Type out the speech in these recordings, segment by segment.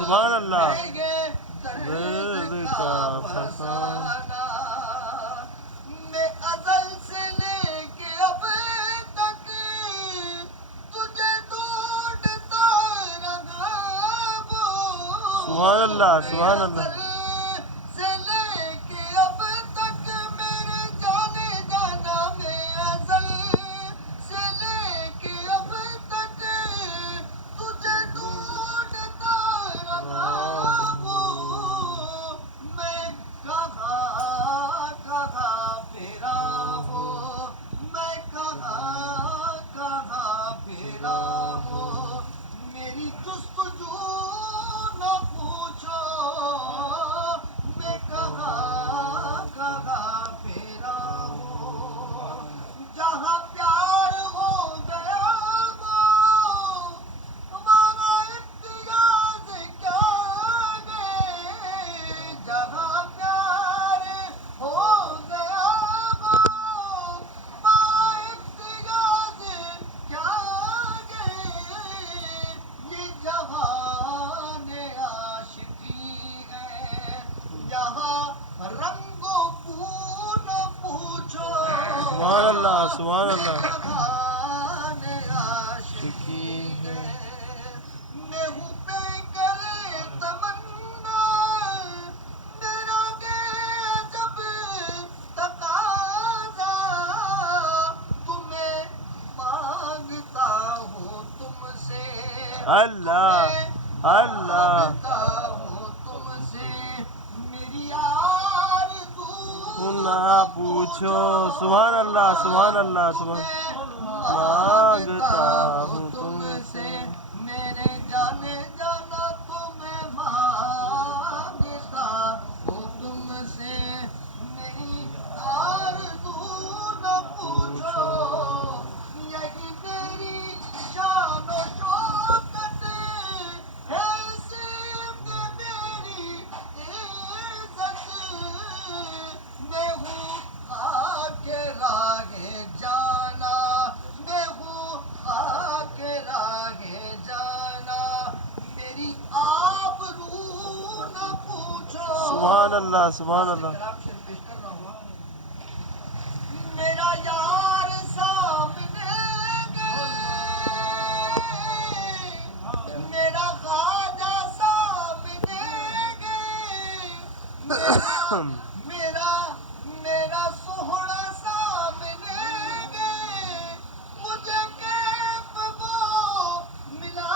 سبحان اللہ درد کا فسانہ میں ازل سے لے کے اب تک تجھے ڈھونڈتا رہا وہ سبحان اللہ سبحان اللہ ازل سے لے کے اب تک میرے جانے جانا میں ازل سے لے کے اب تک تجھے ڈھونڈتا رہا وہ میں کہاں پھرا ہوں میں کہاں پھرا ہوں میری جستجو نہ پوچھو میں کہاں پھرا ہوں جہاں پیار ہو گیا وہاں امتیاز کیا گے جہاں پیار ہو گیا وہاں امتیاز کیا گے یہ جہان عاشقی ہے یہاں رنگ و بو نہ پوچھو سبحان اللہ سبحان اللہ جہان عاشقی ہے میں ہوں پہ کرے تمنا میرا گے جب تقاضا تمہیں مانگتا ہوں تم سے اللہ اللہ مانگتا ہوں تم سے میری آرزو نہ پوچھو سبحان اللہ سبحان اللہ سبحان مانگتا ہوں تم سے میرے جانے جانا تمہیں مانگتا ہوں تم سے میری آرزو نہ پوچھو یہی میری شان و شوکت ہے صرف میری عزت میں ہوں خاک راہ جانا میں ہوں خاک راہ جانا میری آبرو نہ پوچھو سبحان اللہ سبحان اللہ کلام شریف پیش کر رہا ہوں میرا یار سامنے گئے میرا خواجہ سامنے گئے میرا سہرا سامنے گئے مجھے کیف وہ ملا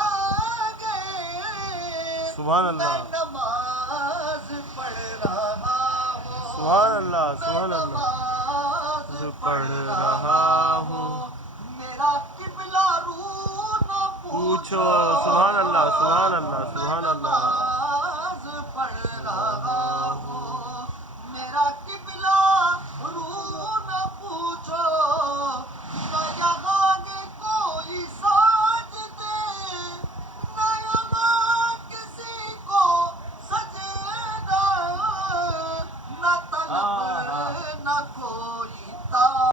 گئے سبحان میں اللہ نماز پڑھ رہا ہوں سبحان اللہ سبحان اللہ نماز پڑھ رہا ہوں میرا قبلہ رو نہ پوچھو سبحان اللہ سبحان اللہ سبحان اللہ